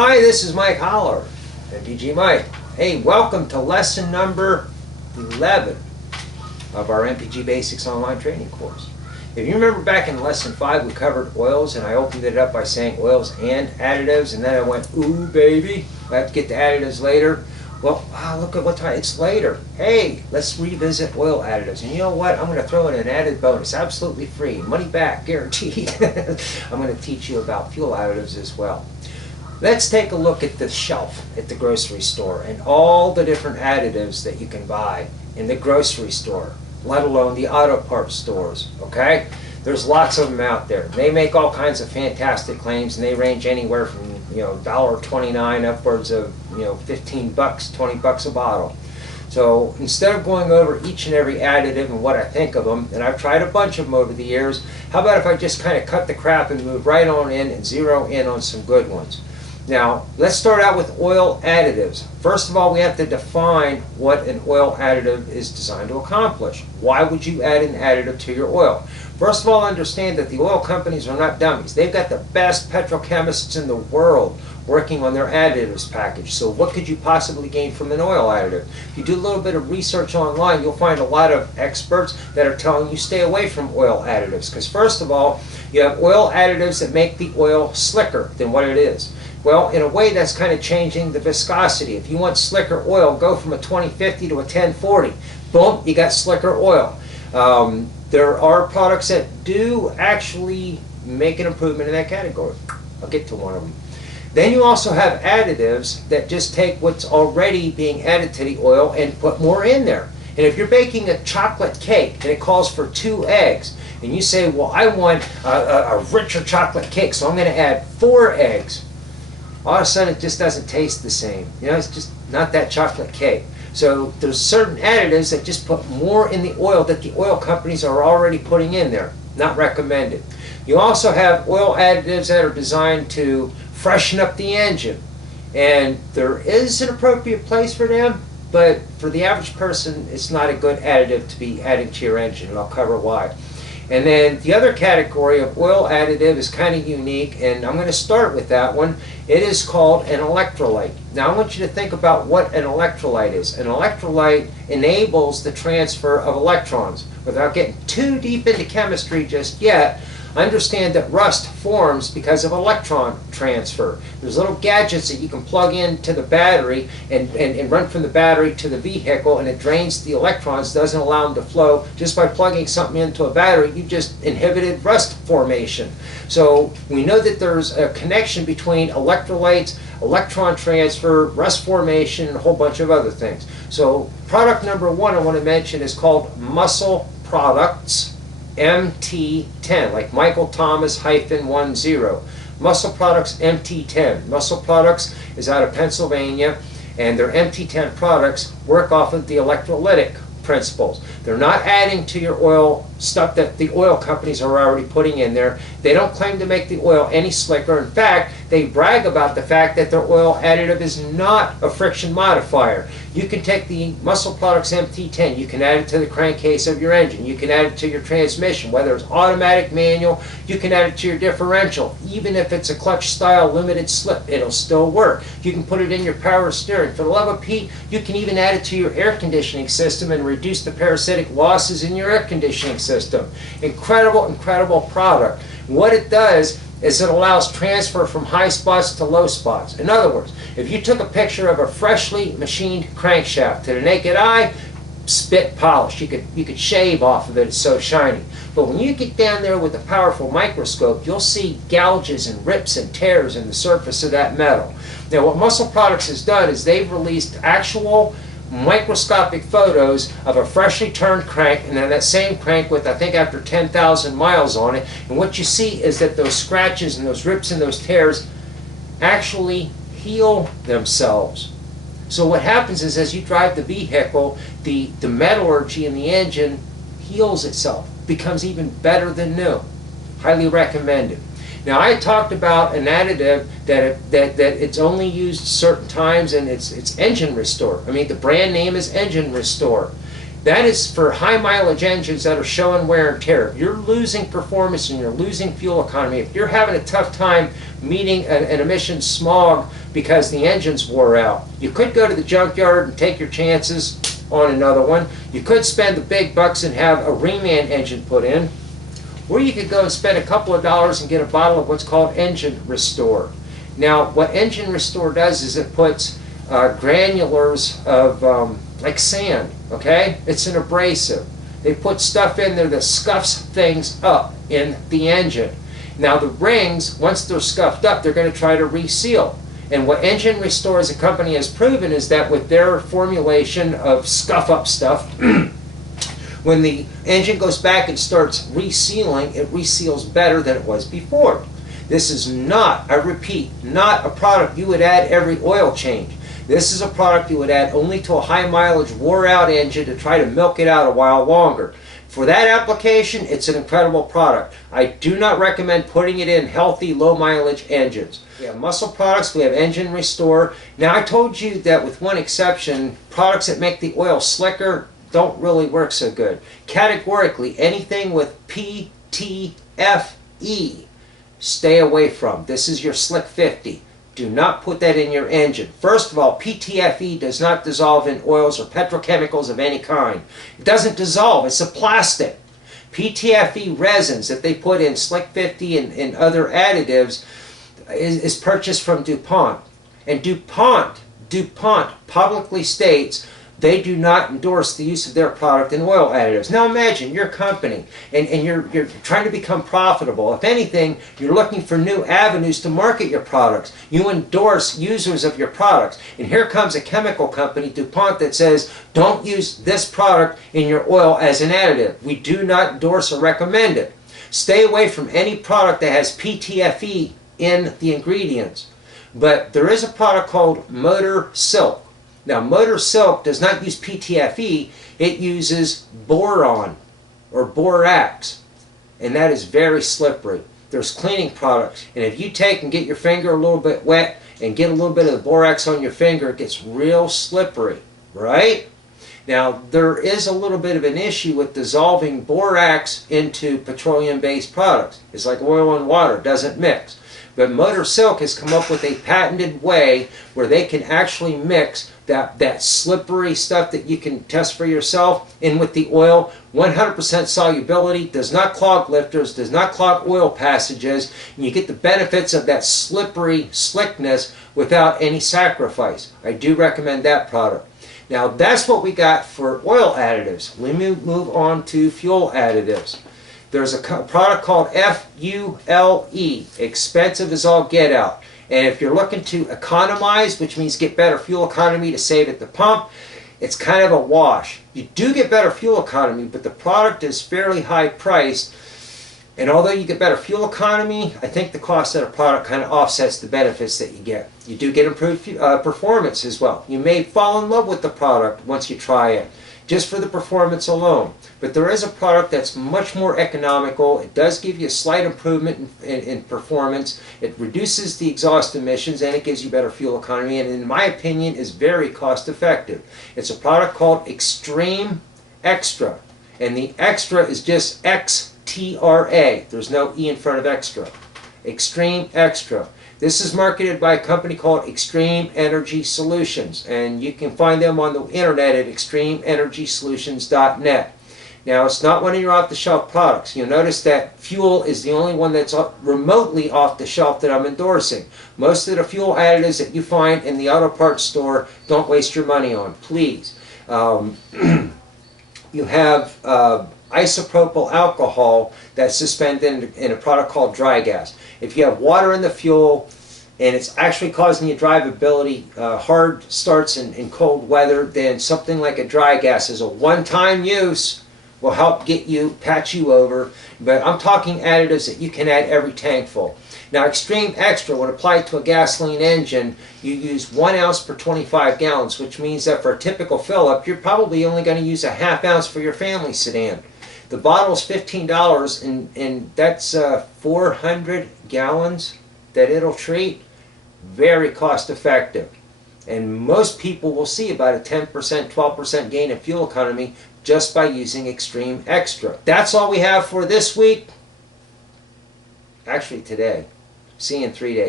Hi, this is Mike Holler, MPG Mike. Hey, welcome to lesson number 11 of our MPG Basics online training course. If you remember back in lesson 5, we covered oils, and I opened it up by saying oils and additives, and then I went, ooh, baby, I have to get to additives later. Well, look at what time, it's later. Hey, let's revisit oil additives. And you know what? I'm going to throw in an added bonus, absolutely free, money back, guaranteed. I'm going to teach you about fuel additives as well. Let's take a look at the shelf at the grocery store and all the different additives that you can buy in the grocery store, let alone the auto parts stores, okay? There's lots of them out there. They make all kinds of fantastic claims, and they range anywhere from, $1.29 upwards of, $15, $20 a bottle. So instead of going over each and every additive and what I think of them, and I've tried a bunch of them over the years, how about if I just kind of cut the crap and move right on in and zero in on some good ones? Now, let's start out with oil additives. First of all, we have to define what an oil additive is designed to accomplish. Why would you add an additive to your oil? First of all, understand that the oil companies are not dummies. They've got the best petrochemists in the world working on their additives package. So what could you possibly gain from an oil additive? If you do a little bit of research online, you'll find a lot of experts that are telling you stay away from oil additives. Because first of all, you have oil additives that make the oil slicker than what it is. Well, in a way, that's kind of changing the viscosity. If you want slicker oil, go from a 2050 to a 1040. Boom, you got slicker oil. There are products that do actually make an improvement in that category. I'll get to one of them. Then you also have additives that just take what's already being added to the oil and put more in there. And if you're baking a chocolate cake and it calls for 2 eggs, and you say, well, I want a richer chocolate cake, so I'm going to add 4 eggs. All of a sudden it just doesn't taste the same. It's just not that chocolate cake. So there's certain additives that just put more in the oil that the oil companies are already putting in there. Not recommended. You also have oil additives that are designed to freshen up the engine. And there is an appropriate place for them, but for the average person it's not a good additive to be adding to your engine, and I'll cover why. And then the other category of oil additive is kind of unique, and I'm going to start with that one. It is called an electrolyte. Now I want you to think about what an electrolyte is. An electrolyte enables the transfer of electrons. Without getting too deep into chemistry just yet, understand that rust forms because of electron transfer. There's little gadgets that you can plug into the battery and run from the battery to the vehicle, and it drains the electrons, doesn't allow them to flow. Just by plugging something into a battery, you just inhibited rust formation. So we know that there's a connection between electrolytes, electron transfer, rust formation, and a whole bunch of other things. So product number 1 I want to mention is called Muscle Products MT10, like Michael Thomas -10. Muscle Products MT10. Muscle Products is out of Pennsylvania, and their MT10 products work off of the electrolytic principles. They're not adding to your oil stuff that the oil companies are already putting in there. They don't claim to make the oil any slicker. In fact, they brag about the fact that their oil additive is not a friction modifier. You can take the Muscle Products MT10, you can add it to the crankcase of your engine, you can add it to your transmission, whether it's automatic, manual, you can add it to your differential. Even if it's a clutch style limited slip, it'll still work. You can put it in your power steering. For the love of Pete, you can even add it to your air conditioning system and reduce the parasitic losses in your air conditioning system. Incredible, incredible product. What it does is it allows transfer from high spots to low spots. In other words, if you took a picture of a freshly machined crankshaft to the naked eye, spit polish. You could shave off of it, it's so shiny. But when you get down there with a powerful microscope, you'll see gouges and rips and tears in the surface of that metal. Now what Muscle Products has done is they've released actual microscopic photos of a freshly turned crank, and then that same crank with, I think, after 10,000 miles on it, and what you see is that those scratches and those rips and those tears actually heal themselves. So what happens is as you drive the vehicle, the metallurgy in the engine heals itself, becomes even better than new. Highly recommended. Now I talked about an additive that it's only used certain times, and it's Engine Restore. I mean, the brand name is Engine Restore. That is for high mileage engines that are showing wear and tear. If you're losing performance and you're losing fuel economy, if you're having a tough time meeting an emission smog because the engine's wore out, you could go to the junkyard and take your chances on another one. You could spend the big bucks and have a reman engine put in, or you could go and spend a couple of dollars and get a bottle of what's called Engine Restore. Now, what Engine Restore does is it puts granulars of like sand, okay? It's an abrasive. They put stuff in there that scuffs things up in the engine. Now the rings, once they're scuffed up, they're going to try to reseal. And what Engine Restore as a company has proven is that with their formulation of scuff up stuff, when the engine goes back and starts resealing, it reseals better than it was before. This is not, I repeat, not a product you would add every oil change. This is a product you would add only to a high mileage wore out engine to try to milk it out a while longer. For that application, it's an incredible product. I do not recommend putting it in healthy low mileage engines. We have muscle products, we have Engine Restore. Now I told you that with one exception, products that make the oil slicker don't really work so good. Categorically, anything with PTFE, stay away from. This is your Slick 50. Do not put that in your engine. First of all, PTFE does not dissolve in oils or petrochemicals of any kind. It doesn't dissolve. It's a plastic. PTFE resins that they put in Slick 50 and other additives is purchased from DuPont. And DuPont publicly states they do not endorse the use of their product in oil additives. Now imagine your company and you're trying to become profitable. If anything, you're looking for new avenues to market your products. You endorse users of your products. And here comes a chemical company, DuPont, that says, don't use this product in your oil as an additive. We do not endorse or recommend it. Stay away from any product that has PTFE in the ingredients. But there is a product called Motor Silk. Now, Motor Silk does not use PTFE, it uses boron or borax, and that is very slippery. There's cleaning products, and if you take and get your finger a little bit wet and get a little bit of the borax on your finger, it gets real slippery, right? Now, there is a little bit of an issue with dissolving borax into petroleum-based products. It's like oil and water, it doesn't mix. But Motor Silk has come up with a patented way where they can actually mix that slippery stuff that you can test for yourself in with the oil. 100% solubility, does not clog lifters, does not clog oil passages, and you get the benefits of that slippery slickness without any sacrifice. I do recommend that product. Now that's what we got for oil additives. Let me move on to fuel additives. There's a product called FULE, expensive as all get out. And if you're looking to economize, which means get better fuel economy to save at the pump, it's kind of a wash. You do get better fuel economy, but the product is fairly high priced. And although you get better fuel economy, I think the cost of the product kind of offsets the benefits that you get. You do get improved performance as well. You may fall in love with the product once you try it, just for the performance alone. But there is a product that's much more economical. It does give you a slight improvement in performance. It reduces the exhaust emissions and it gives you better fuel economy, and in my opinion is very cost effective. It's a product called Extreme Extra, and the extra is just XTRA. There's no E in front of extra. Extreme Extra. This is marketed by a company called Extreme Energy Solutions, and you can find them on the internet at extremeenergysolutions.net. Now, it's not one of your off-the-shelf products. You'll notice that fuel is the only one that's remotely off-the-shelf that I'm endorsing. Most of the fuel additives that you find in the auto parts store, don't waste your money on, please. You have isopropyl alcohol that's suspended in a product called dry gas. If you have water in the fuel and it's actually causing you drivability, hard starts in cold weather, then something like a dry gas is a one-time use, will help patch you over. But I'm talking additives that you can add every tank full. Now, Extreme Extra, when applied to a gasoline engine, you use 1 ounce per 25 gallons, which means that for a typical fill-up, you're probably only going to use a ½ ounce for your family sedan. The bottle is $15, and that's 400 gallons that it'll treat. Very cost effective. And most people will see about a 10%, 12% gain in fuel economy just by using Extreme Extra. That's all we have for this week. Actually today. See you in 3 days.